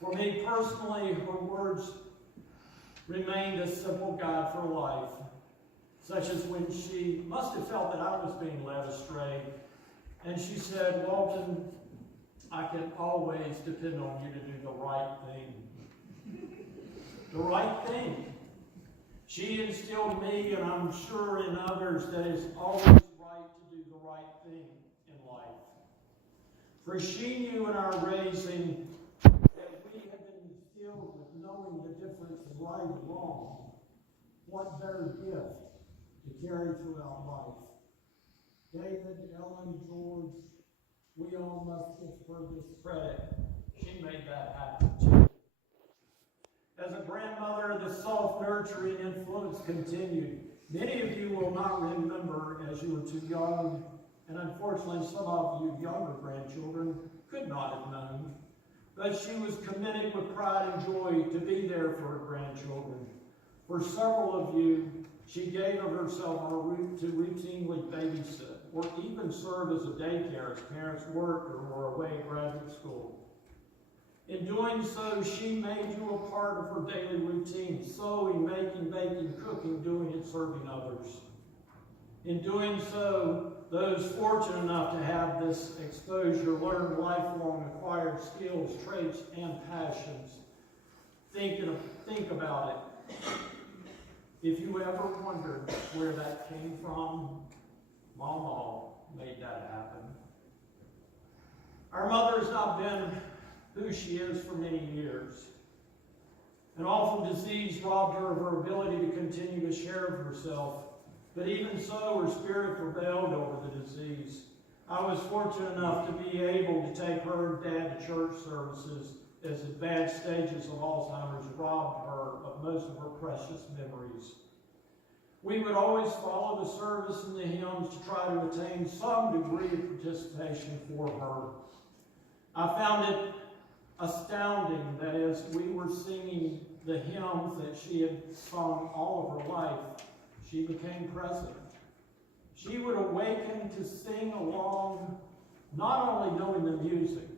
For me personally, her words remained a simple guide for life, such as when she must have felt that I was being led astray, and she said, "Walton, I can always depend on you to do the right thing." The right thing. She instilled in me, and I'm sure in others, that it's always right to do the right thing in life. For she knew in our raising that we had been instilled with knowing the difference in right and wrong. What better gift to carry throughout life? David, Ellen, George, we all must give her this credit. She made that happen too. As a grandmother, the self-nurturing influence continued. Many of you will not remember, as you were too young, and unfortunately some of you younger grandchildren could not have known, but she was committed with pride and joy to be there for her grandchildren. For several of you, she gave of herself to routinely babysit, or even serve as a daycare as parents worked or were away at graduate school. In doing so, she made you a part of her daily routine, sewing, making, baking, cooking, doing and serving others. In doing so, those fortunate enough to have this exposure learned lifelong acquired skills, traits, and passions. Think about it. If you ever wondered where that came from, Mama made that happen. Our mother has not been who she is for many years. An awful disease robbed her of her ability to continue to share of herself. But even so, her spirit prevailed over the disease. I was fortunate enough to be able to take her and Dad to church services as advanced stages of Alzheimer's robbed her of most of her precious memories. We would always follow the service and the hymns to try to attain some degree of participation for her. I found it astounding that as we were singing the hymns that she had sung all of her life, she became present. She would awaken to sing along, not only knowing the music,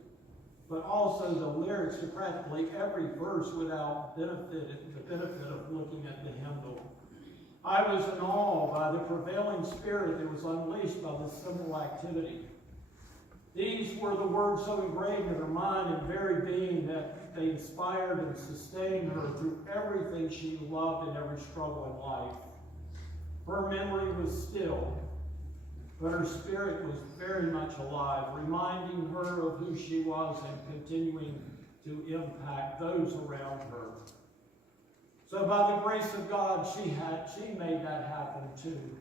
but also the lyrics to practically every verse without the benefit of looking at the hymnal. I was in awe by the prevailing spirit that was unleashed by this simple activity. These were the words so engraved in her mind and very being that they inspired and sustained her through everything she loved and every struggle in life. Her memory was still, but her spirit was very much alive, reminding her of who she was and continuing to impact those around her. So by the grace of God, she made that happen too.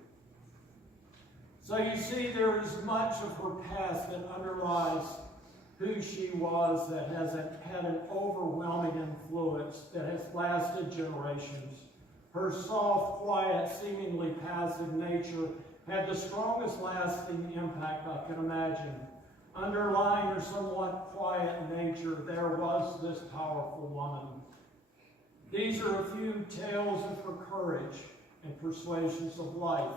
So you see, there is much of her past that underlies who she was, that has had an overwhelming influence that has lasted generations. Her soft, quiet, seemingly passive nature had the strongest lasting impact I can imagine. Underlying her somewhat quiet nature, there was this powerful woman. These are a few tales of her courage and persuasions of life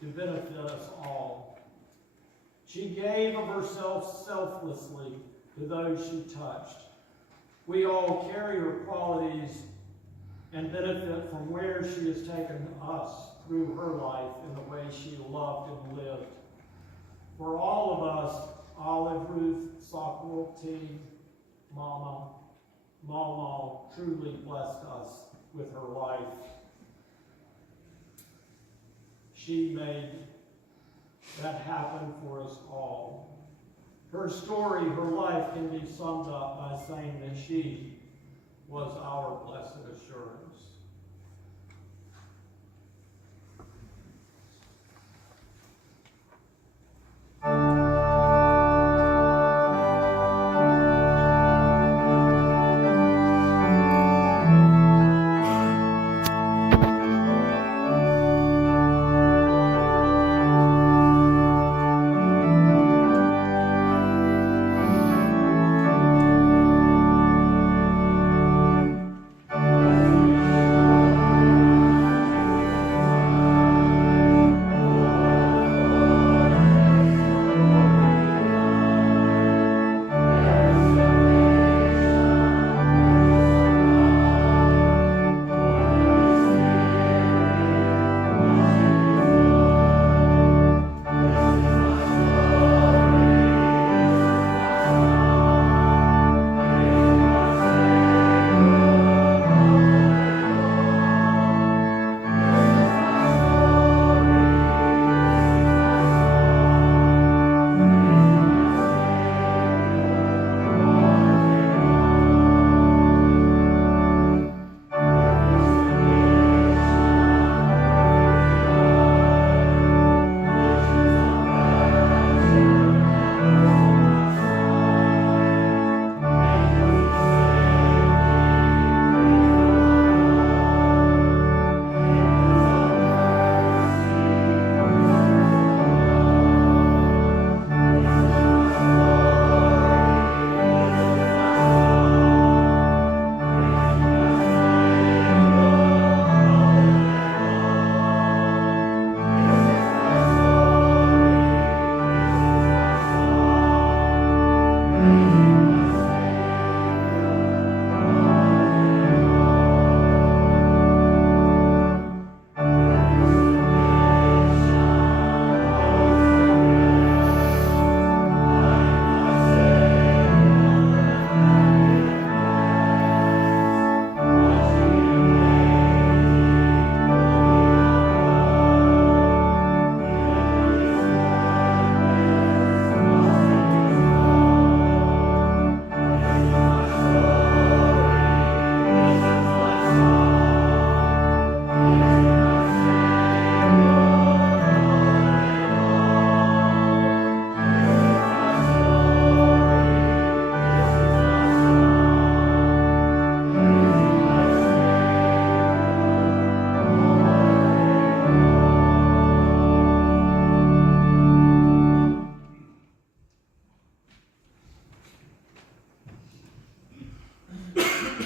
to benefit us all. She gave of herself selflessly to those she touched. We all carry her qualities and benefit from where she has taken us through her life in the way she loved and lived. For all of us, Olive Ruth Sockwell Teague, Mama truly blessed us with her life. She made that happen for us all. Her story, her life can be summed up by saying that she was our blessed assurance.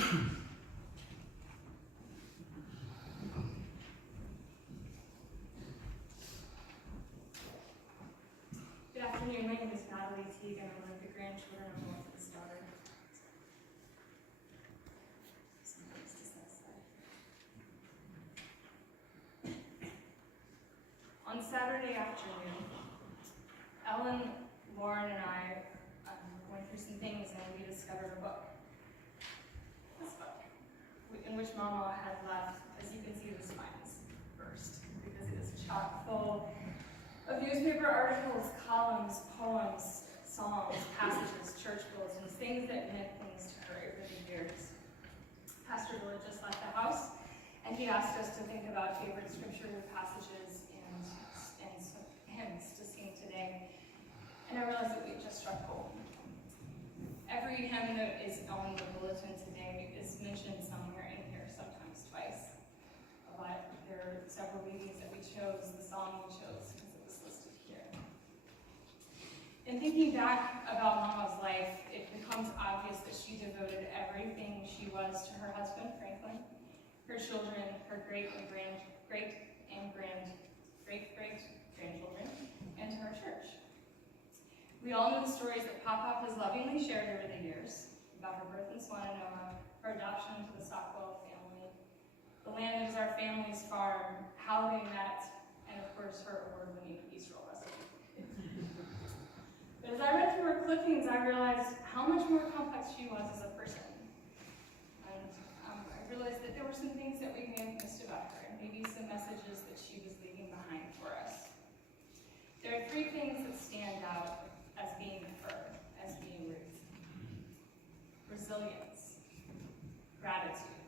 Good afternoon, my name is Ruth Teague, and I'm one of the grandchildren of Walter's daughter. Some things to set aside. On Saturday afternoon, Ellen, Lauren, and I were going through some things, and we discovered a book. This book, in which Mama had left, as you can see, the spines burst, because it is chock full of newspaper articles, columns, poems, songs, passages, church bulletins, things that meant things to her over the years. Pastor Bill had just left the house, and he asked us to think about favorite scripture passages and some hymns to sing today. And I realized that we had just struck gold. Every hymn that is on the bulletin today is mentioned somewhere in here, sometimes twice. There are several readings that we chose, the song we chose, because it was listed here. In thinking back about Mama's life, it becomes obvious that she devoted everything she was to her husband, Franklin, her children, her great-great-grandchildren, and to her church. We all know the stories that Pop-Pop has lovingly shared over the years about her birth in Swananoa, her adoption into the Sockwell family, the land that is our family's farm, how they met, and of course her award-winning Easter roll recipe. But as I read through her clippings, I realized how much more complex she was as a person. And I realized that there were some things that we may have missed about her, and maybe some messages that she was leaving behind for us. There are three things that stand out as being her, as being Ruth: resilience, gratitude,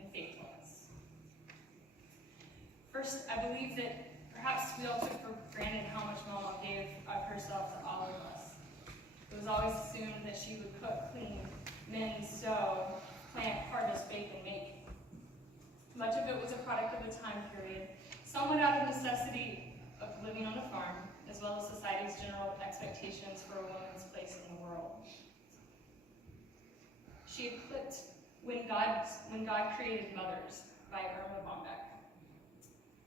and faithfulness. First, I believe that perhaps we all took for granted how much Mama gave of herself to all of us. It was always assumed that she would cook, clean, mend, sew, plant, harvest, bake, and make. Much of it was a product of the time period, somewhat out of necessity of living on a farm, as well as society's general expectations for a woman's place in the world. She had clipped When God Created Mothers by Irma Bombeck.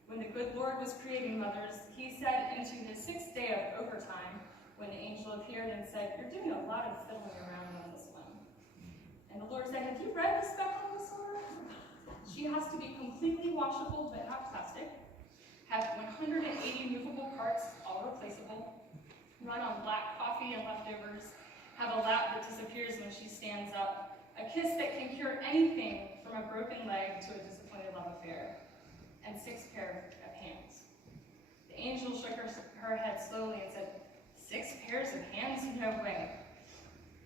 When the good Lord was creating mothers, he said into his sixth day of overtime, when the angel appeared and said, "You're doing a lot of fiddling around on this one." And the Lord said, "Have you read the spec on this one? She has to be completely washable but not plastic, have 180 movable parts, all replaceable, run on black coffee and leftovers, have a lap that disappears when she stands up, a kiss that can cure anything from a broken leg to a disappointed love affair, and 6 pair of hands." The angel shook her head slowly and said, 6 pairs of hands? No way.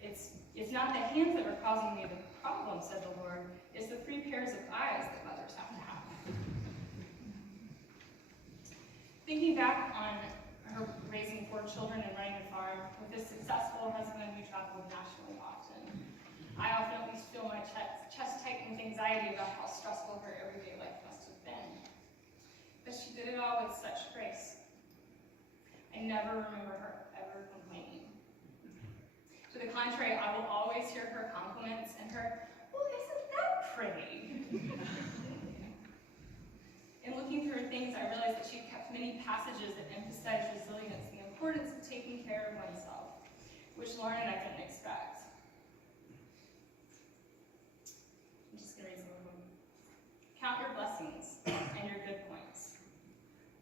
It's not the hands that are causing me the problem, said the Lord. It's the 3 pairs of eyes that mothers have to have. Thinking back on her raising 4 children and running a farm with a successful husband who traveled nationally often, I often at least feel my chest tighten with anxiety about how stressful her everyday life must have been. But she did it all with such grace. I never remember her ever complaining. To the contrary, I will always hear her compliments and her, "Well, isn't that pretty?" In looking through her things, I realized that she kept many passages that emphasized resilience and the importance of taking care of oneself, which Lauren and I didn't expect. I'm just going to read some of them. Count your blessings and your good points.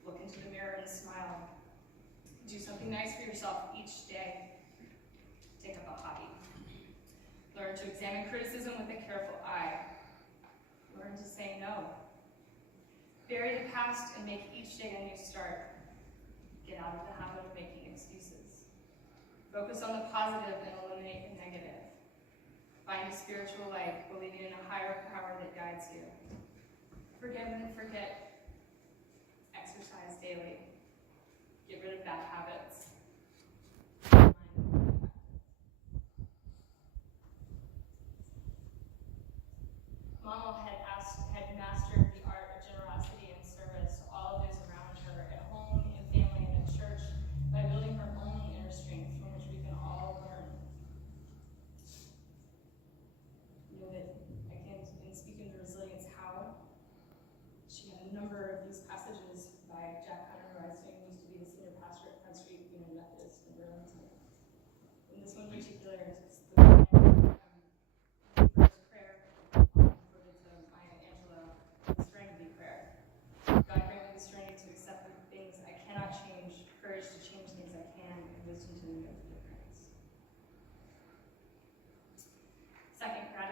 Look into the mirror and smile. Do something nice for yourself each day. Take up a hobby. Learn to examine criticism with a careful eye. Learn to say no. Bury the past and make each day a new start. Get out of the habit of making excuses. Focus on the positive and eliminate the negative. Find a spiritual life, believing in a higher power that guides you. Forgive and forget. Exercise daily. Get rid of bad habits. Mama had mastered the art of generosity and service to all of those around her, at home, in family, and at church, by building her own inner strength from which we can all learn. Know that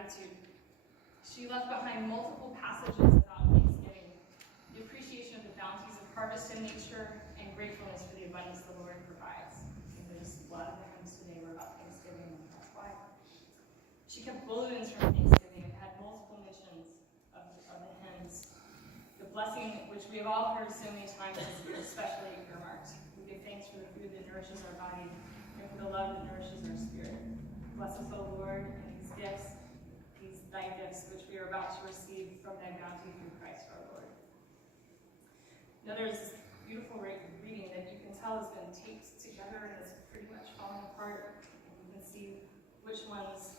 gratitude. She left behind multiple passages about thanksgiving, the appreciation of the bounties of harvest in nature, and gratefulness for the abundance the Lord provides. And there's a lot of the hymns today were about Thanksgiving, and that's why. She kept bulletins from Thanksgiving and had multiple mentions of the hymns. The blessing, which we have all heard so many times, is especially earmarked. We give thanks for the food that nourishes our body and for the love that nourishes our spirit. Bless us, O Lord, and these gifts, these thy gifts, which we are about to receive from thy bounty through Christ our Lord. Now there's this beautiful reading that you can tell has been taped together and is pretty much falling apart. And you can see which ones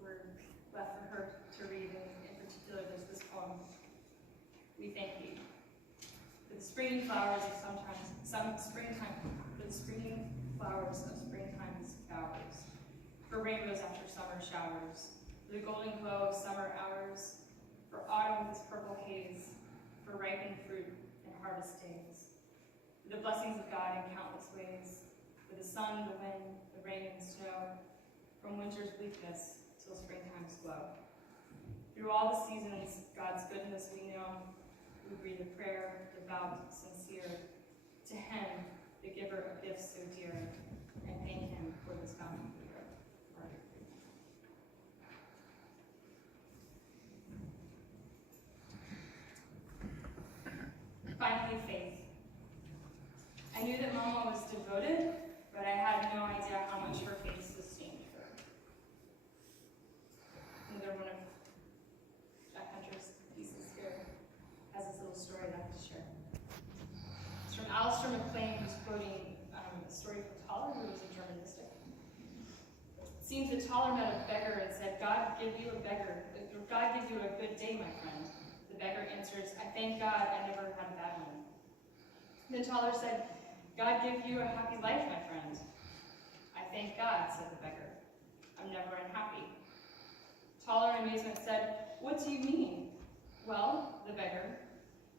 were left for her to read, and in particular there's this poem. We thank thee for the springing flowers of springtime, for the springing flowers of springtime's bowers, for rainbows after summer showers, for the golden glow of summer hours, for autumn with its purple haze, for ripened fruit and harvest days, for the blessings of God in countless ways, for the sun, the wind, the rain, and the snow, from winter's bleakness till springtime's glow. Through all the seasons, God's goodness we know. We breathe a prayer, devout, sincere, to him, the giver of gifts so dear, and thank him for this bountiful year. Finally, faith. I knew that Mama was devoted, but I had no idea how much her faith sustained her. Another one of Jack Hunter's pieces here has this little story I'd like to share. It's from Alistair MacLean, who's quoting a story from Toller, who was a German mystic. It seems that Toller met a beggar and said, God give you a good day, my friend. The beggar answers, I thank God I never had a bad one. Then Toller said, God give you a happy life, my friend. I thank God, said the beggar. I'm never unhappy. Toller in amazement said, what do you mean? Well, the beggar,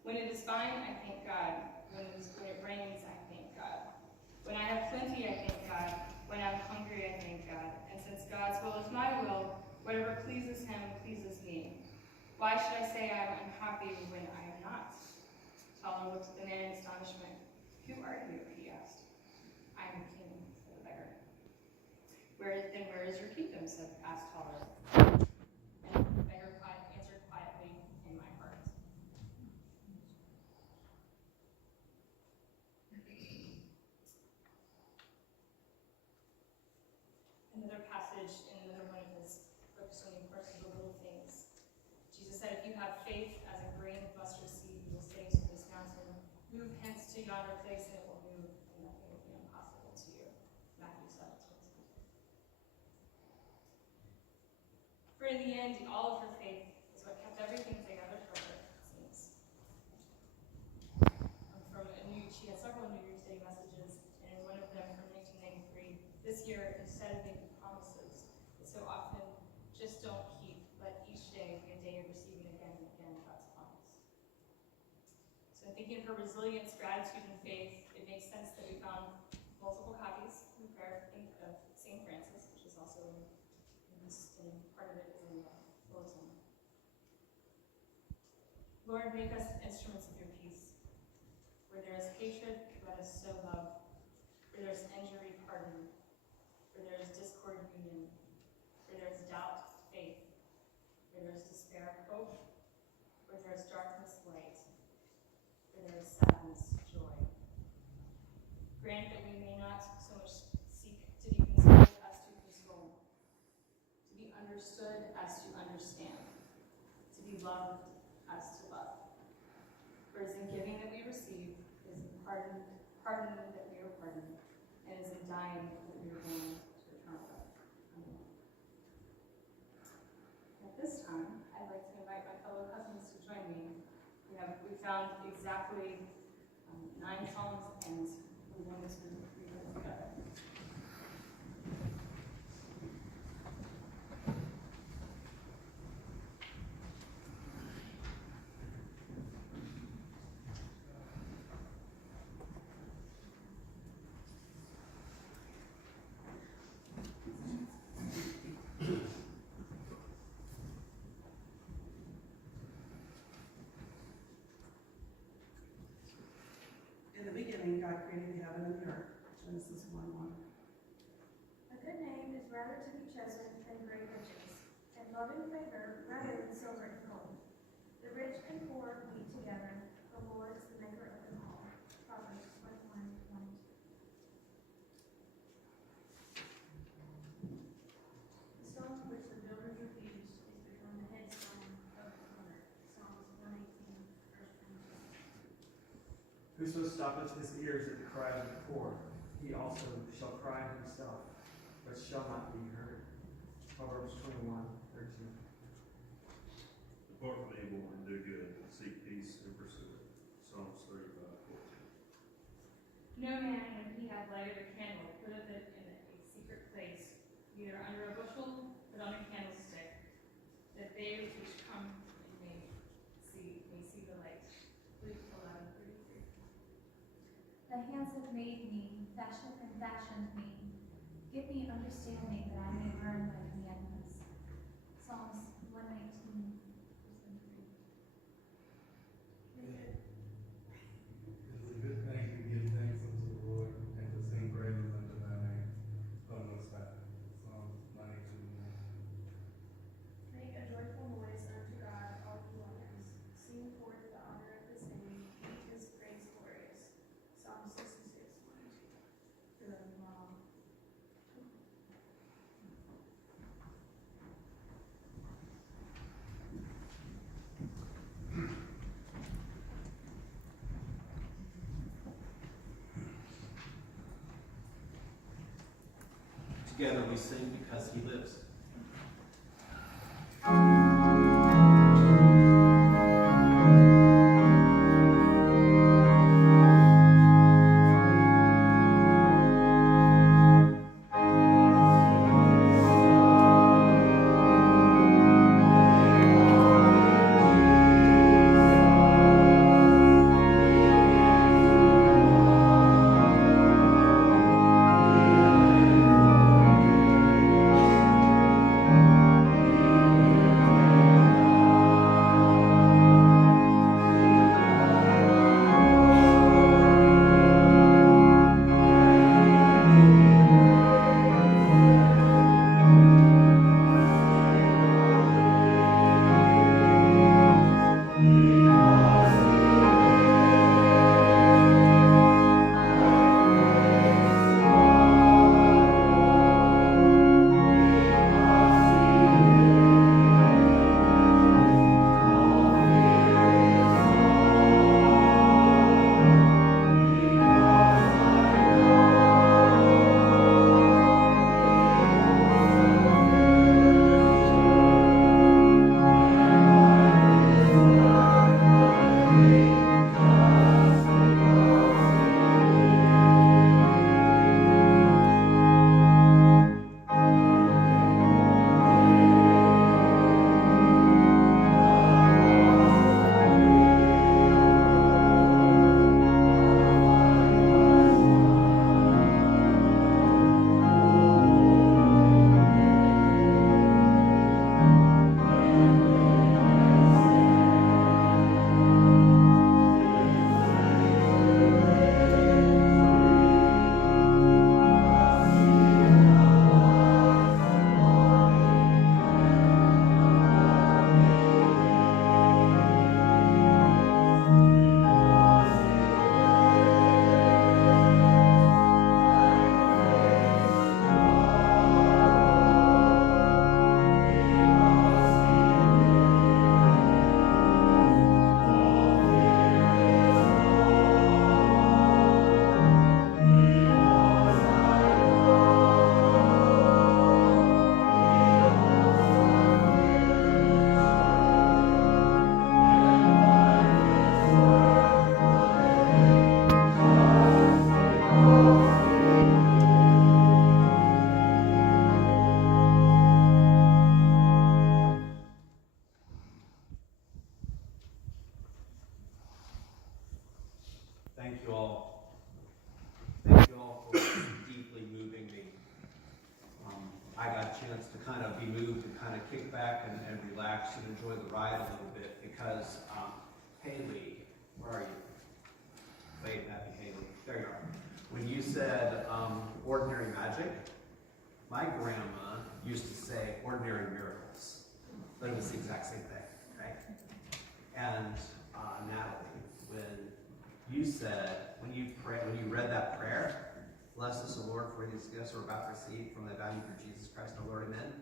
when it is fine, I thank God. When it rains, I thank God. When I have plenty, I thank God. When I'm hungry, I thank God. And since God's will is my will, whatever pleases him pleases me. Why should I say I'm unhappy when I am not? Toller looked at the man in astonishment. Who are you? He asked. I am a king, said the beggar. Where is your kingdom? Asked Toller. And the beggar answered quietly, in my heart. Another passage in another one of his books on the importance of the little things. Jesus said, if you have faith as a grain of mustard seed, you will say to this mountain, move hence to yonder place, and it will move, and nothing will be impossible to you. Matthew 7:22. For in the end, all of her faith is what kept everything together for her, it seems. She had several New Year's Day messages, and one of them from 1993. This year, instead of making promises that so often just don't keep, let each day be a day of receiving again and again God's promise. So in thinking of her resilience, gratitude, and faith, it makes sense that we found multiple copies in the prayer of St. Francis, which is also in part of it is in the bulletin. Lord, make us instruments of your peace. Where there is hatred, let us sow love. Where there is injury, pardon. Where there is discord, union. Where there is doubt, faith. Where there is despair, hope. Where there is darkness, light. Where there is sadness, joy. Grant that we may not so much seek to be consoled as to console, to be understood as to understand, to be loved as to love. For it is in giving that we receive, it is in pardoning that we are pardoned, and it is in dying that we are born to eternal life. Amen. At this time, I'd like to invite my fellow cousins to join me. We found exactly 9 psalms, and we wanted to read them together. and love and favor rather than silver and gold. The rich and poor meet together. The Lord is the maker of them all. Proverbs 21:22. The stone which the builders refused is become the headstone of the corner. Psalms 118, verse 22. Whoso stoppeth his ears at the cry of the poor, he also shall cry himself, but shall not be heard. Proverbs 21:13. Depart from evil and do good, seek peace and pursue it. Psalms 35:14. No man, when he hath lighted a candle, putteth it in a secret place, neither under a bushel, but on a candlestick, that they which come in may see the light. Luke 11:33. Thy hands have made me, fashioned me. Give me understanding that I may learn thy commandments. Psalms 119, verse 3. It is a good thing to give thanks unto the Lord and to sing praises unto thy name, O Most High. Psalms 92:1. Make a joyful noise unto God, all ye lands. Sing forth the honor of his name. Make his praise glorious. Psalm 66:1-2. For the Mom. Together we sing because he lives. Thank you all. Thank you all for deeply moving me. I got a chance to kind of be moved and kind of kick back and relax and enjoy the ride a little bit because Haley, where are you? Wait, happy Haley. There you are. When you said ordinary magic, my grandma used to say ordinary miracles. but it was the exact same thing, right? And Natalie, when you read that prayer, bless us, O Lord, for these gifts we're about to receive from the value through Jesus Christ, our Lord, amen.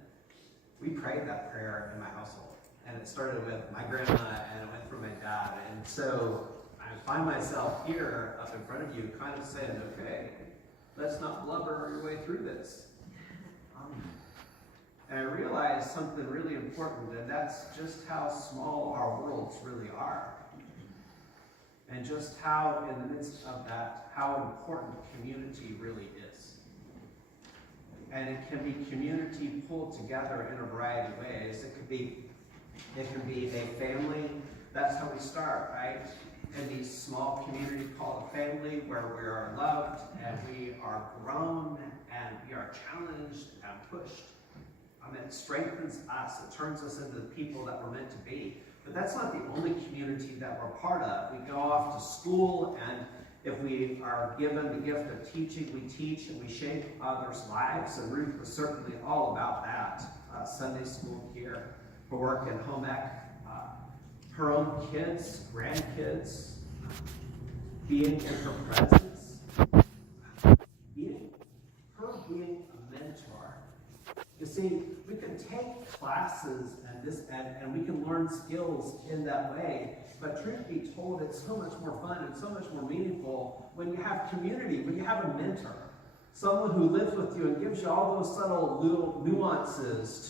We prayed that prayer in my household. And it started with my grandma, and it went through my dad. And so I find myself here up in front of you kind of saying, okay, let's not blubber your way through this. And I realized something really important, and that's just how small our worlds really are. And just how, in the midst of that, how important community really is. And it can be community pulled together in a variety of ways. It can be a family. That's how we start, right? In these small community called a family, where we are loved and we are grown and we are challenged and pushed. It strengthens us. It turns us into the people that we're meant to be. But that's not the only community that we're part of. We go off to school, and if we are given the gift of teaching, we teach and we shape others' lives. And Ruth was certainly all about that. Sunday school here, her work in home ec, her own kids, grandkids, being in her presence, being a mentor. You see, we can take classes and we can learn skills in that way, but truth be told, it's so much more fun and so much more meaningful when you have community, when you have a mentor, someone who lives with you and gives you all those subtle little nuances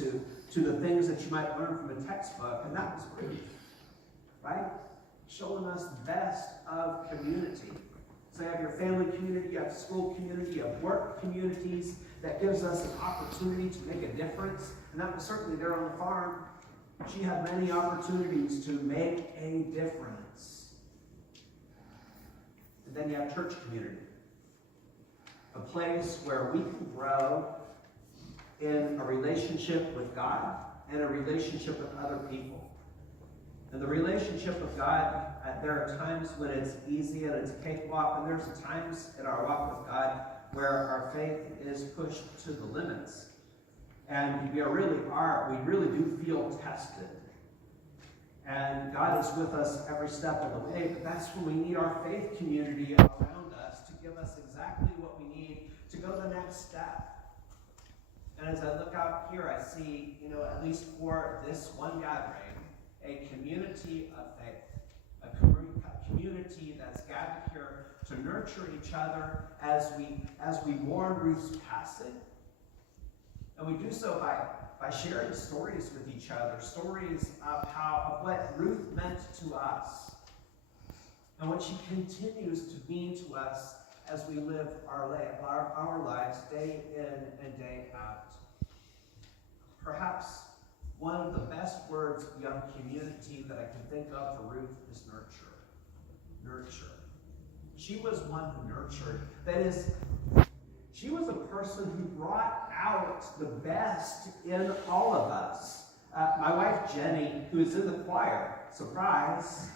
to the things that you might learn from a textbook, and that was Ruth, right? Showing us the best of community. So you have your family community, you have school community, you have work communities. That gives us an opportunity to make a difference. And that was certainly there on the farm. She had many opportunities to make a difference. And then you have church community. A place where we can grow in a relationship with God and a relationship with other people. And the relationship with God, there are times when it's easy and it's a cakewalk, and there's times in our walk with God where our faith is pushed to the limits. And we really do feel tested. And God is with us every step of the way, but that's when we need our faith community around us to give us exactly what we need to go the next step. And as I look out here, I see, at least for this one gathering, a community of faith, a community that's gathered here to nurture each other as we mourn Ruth's passing. And we do so by sharing stories with each other, stories of what Ruth meant to us, and what she continues to mean to us as we live our lives day in and day out. Perhaps one of the best words beyond community that I can think of for Ruth is nurture. Nurture. She was one who nurtured. That is, she was a person who brought out the best in all of us. My wife, Jenny, who is in the choir, surprise.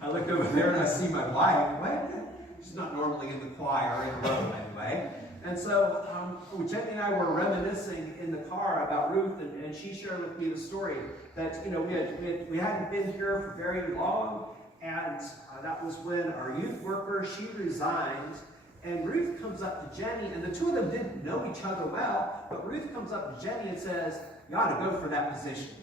I look over there and I see my wife. What? She's not normally in the choir, in a row anyway. And so Jenny and I were reminiscing in the car about Ruth, and she shared with me the story that we hadn't been here for very long, and that was when our youth worker, she resigned, and Ruth comes up to Jenny, and the two of them didn't know each other well, but Ruth comes up to Jenny and says, "You ought to go for that position."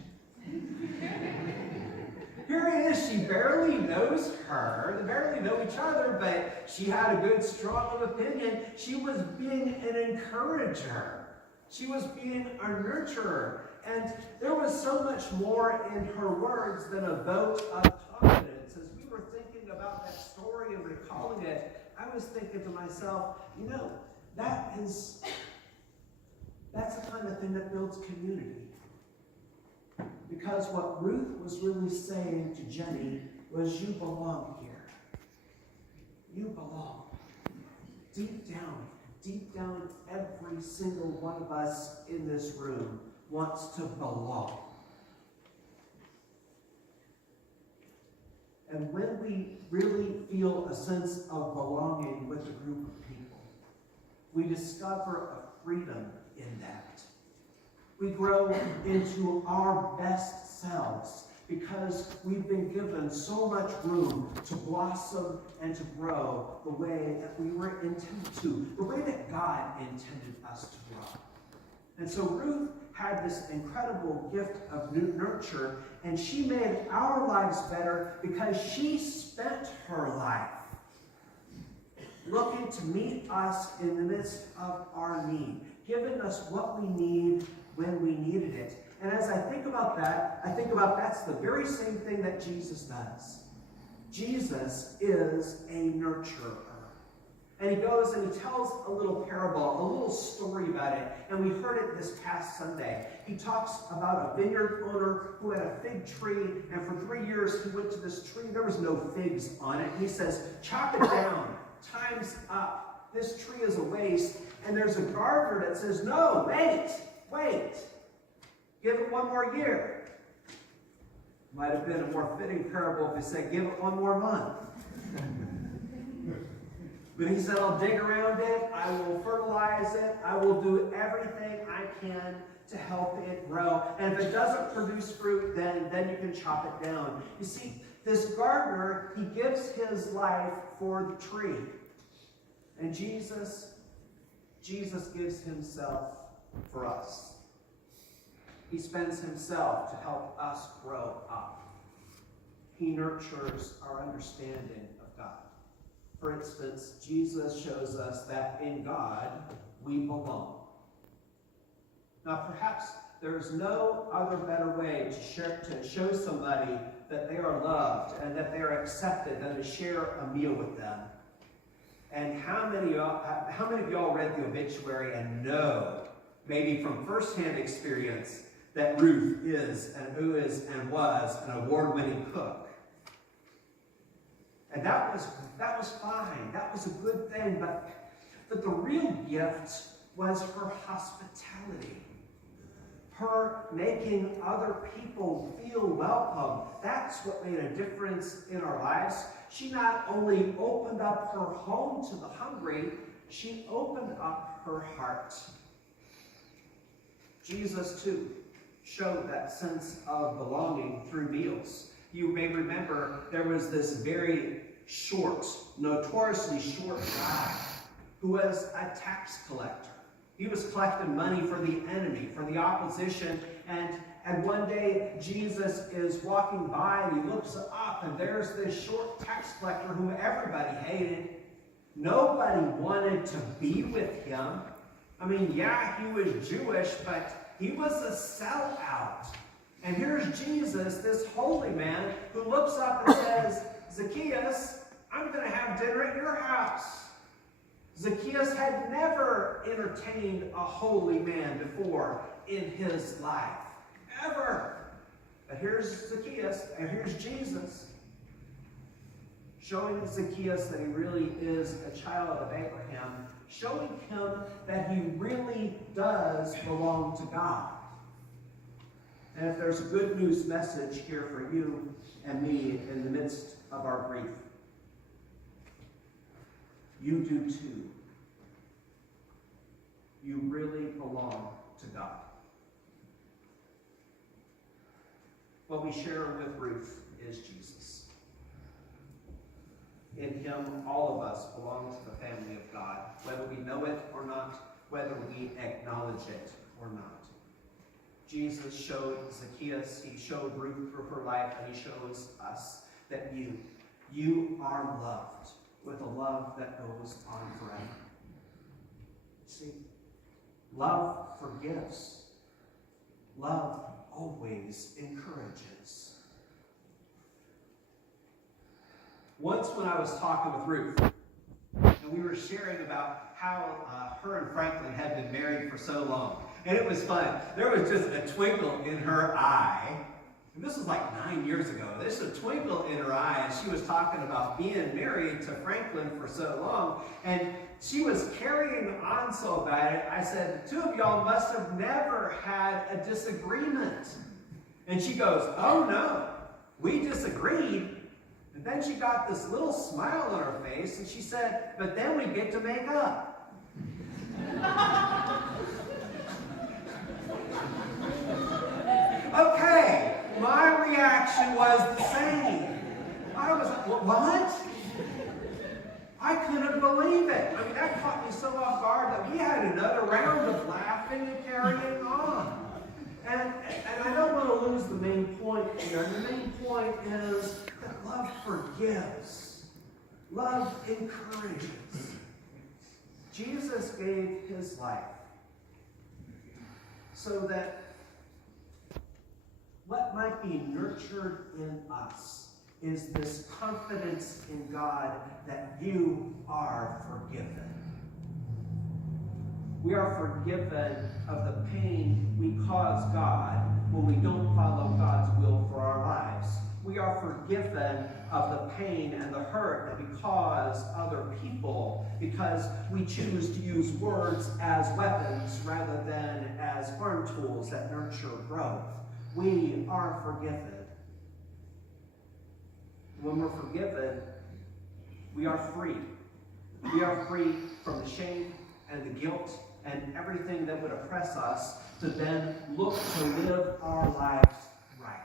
Here it is, she barely knows her, they barely know each other, but she had a good, strong opinion. She was being an encourager. She was being a nurturer. And there was so much more in her words than a vote of confidence. As we were thinking about that story and recalling it, I was thinking to myself, that's the kind of thing that builds community. Because what Ruth was really saying to Jenny was, you belong here. You belong. Deep down, every single one of us in this room wants to belong. And when we really feel a sense of belonging with a group of people, we discover a freedom in that. We grow into our best selves because we've been given so much room to blossom and to grow the way that we were intended to, the way that God intended us to grow. And so Ruth had this incredible gift of nurture, and she made our lives better because she spent her life looking to meet us in the midst of our need, giving us what we need when we needed it. And as I think about that, I think about that's the very same thing that Jesus does. Jesus is a nurturer. And he goes and he tells a little parable, a little story about it. And we heard it this past Sunday. He talks about a vineyard owner who had a fig tree, and for 3 years he went to this tree. There was no figs on it. And he says, chop it down. Time's up. This tree is a waste. And there's a gardener that says, no, wait. Give it 1 more year. Might have been a more fitting parable if he said, give it 1 more month. But he said, I'll dig around it, I will fertilize it, I will do everything I can to help it grow. And if it doesn't produce fruit, then you can chop it down. You see, this gardener, he gives his life for the tree. And Jesus gives himself for us. He spends himself to help us grow up. He nurtures our understanding of God. For instance, Jesus shows us that in God we belong. Now, perhaps there is no other better way to show somebody that they are loved and that they are accepted than to share a meal with them. And how many of y'all read the obituary and know, maybe from firsthand experience, that Ruth is and was an award-winning cook? And that was fine. That was a good thing. But the real gift was her hospitality. Her making other people feel welcome. That's what made a difference in our lives. She not only opened up her home to the hungry, she opened up her heart. Jesus, too, showed that sense of belonging through meals. You may remember there was this very short, notoriously short guy who was a tax collector. He was collecting money for the enemy, for the opposition, and one day Jesus is walking by and he looks up and there's this short tax collector whom everybody hated. Nobody wanted to be with him. I mean, yeah, he was Jewish, but he was a sellout. And here's Jesus, this holy man, who looks up and says, Zacchaeus, I'm going to have dinner at your house. Zacchaeus had never entertained a holy man before in his life. Ever. But here's Zacchaeus, and here's Jesus, showing Zacchaeus that he really is a child of Abraham, showing him that he really does belong to God. And if there's a good news message here for you and me in the midst of our grief, you do too. You really belong to God. What we share with Ruth is Jesus. In him, all of us belong to the family of God, whether we know it or not, whether we acknowledge it or not. Jesus showed Zacchaeus, he showed Ruth through her life, and he shows us that you are loved with a love that goes on forever. See, love forgives. Love always encourages. Once when I was talking with Ruth, and we were sharing about how her and Franklin had been married for so long, and it was fun. There was just a twinkle in her eye. And this was like 9 years ago. There's a twinkle in her eye as she was talking about being married to Franklin for so long. And she was carrying on so about it. I said, the two of y'all must have never had a disagreement. And she goes, oh no, we disagreed. And then she got this little smile on her face and she said, but then we get to make up. reaction was the same. I was like, what? I couldn't believe it. I mean, that caught me so off guard that we had another round of laughing and carrying on. And I don't want to lose the main point here. And the main point is that love forgives. Love encourages. Jesus gave his life so that what might be nurtured in us is this confidence in God that you are forgiven. We are forgiven of the pain we cause God when we don't follow God's will for our lives. We are forgiven of the pain and the hurt that we cause other people because we choose to use words as weapons rather than as farm tools that nurture growth. We are forgiven. When we're forgiven, we are free. We are free from the shame and the guilt and everything that would oppress us to then look to live our lives right.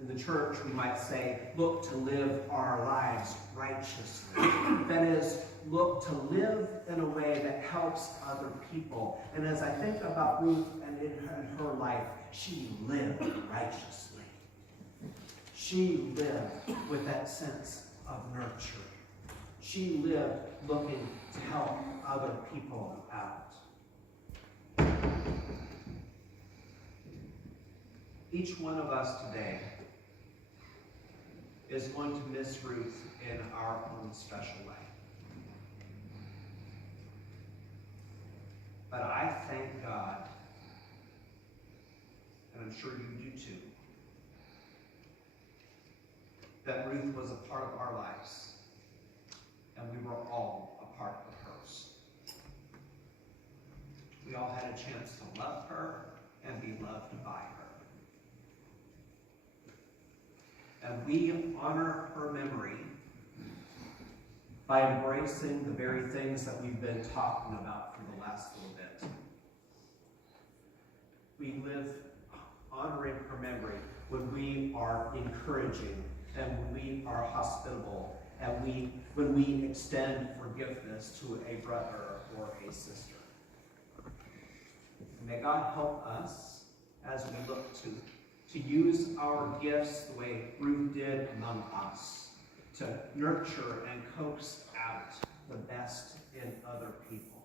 In the church, we might say, look to live our lives righteously. That is, look to live in a way that helps other people. And as I think about Ruth and in her life, she lived righteously. She lived with that sense of nurture. She lived looking to help other people out. Each one of us today is going to miss Ruth in our own special way. But I thank God, and I'm sure you do too, that Ruth was a part of our lives, and we were all a part of hers. We all had a chance to love her and be loved by her. And we honor her memory by embracing the very things that we've been talking about for the last little bit. We live honoring her memory when we are encouraging and when we are hospitable and when we extend forgiveness to a brother or a sister. And may God help us as we look to use our gifts the way Ruth did among us, to nurture and coax out the best in other people.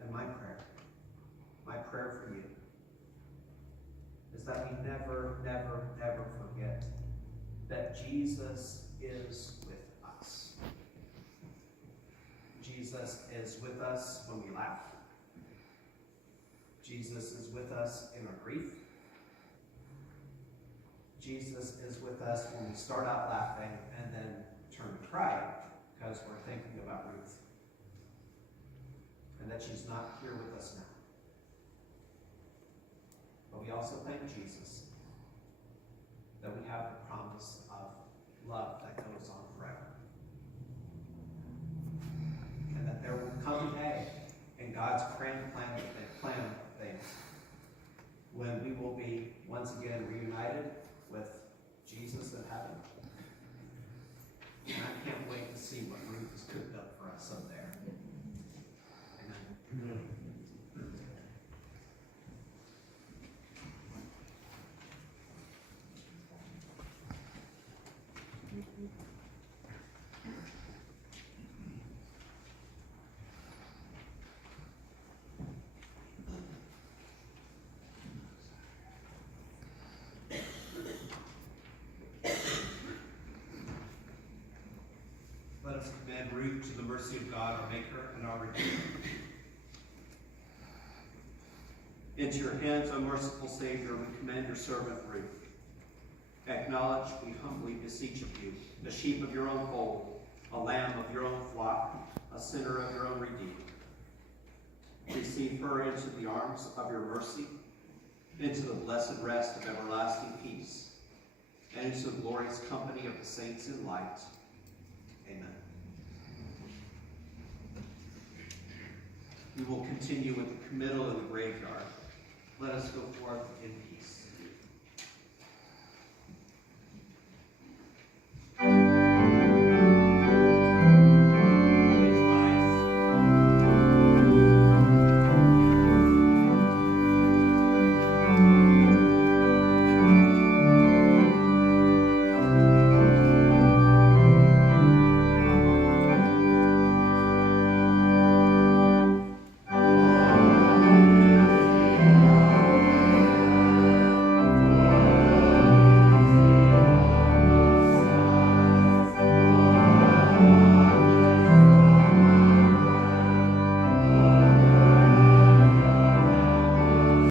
And my prayer for you, is that we never, never, never forget that Jesus is with us. Jesus is with us when we laugh. Jesus is with us in our grief. Jesus is with us when we start out laughing and then turn to cry because we're thinking about Ruth. And that she's not here with us now. But we also thank Jesus that we have the promise of love that goes on forever. And that there will come a day in God's grand plan of things when we will be once again reunited with Jesus in heaven. And I can't wait to see what Ruth has cooked up for us up there. Amen. Let us commend Ruth to the mercy of God, our Maker and our Redeemer. Into your hands, O merciful Savior, we commend your servant Ruth. Acknowledge, we humbly beseech of you, the sheep of your own fold, a lamb of your own flock, a sinner of your own redeemer. Receive her into the arms of your mercy, into the blessed rest of everlasting peace, and into the glorious company of the saints in light. Amen. We will continue with the committal in the graveyard Let us go forth in peace.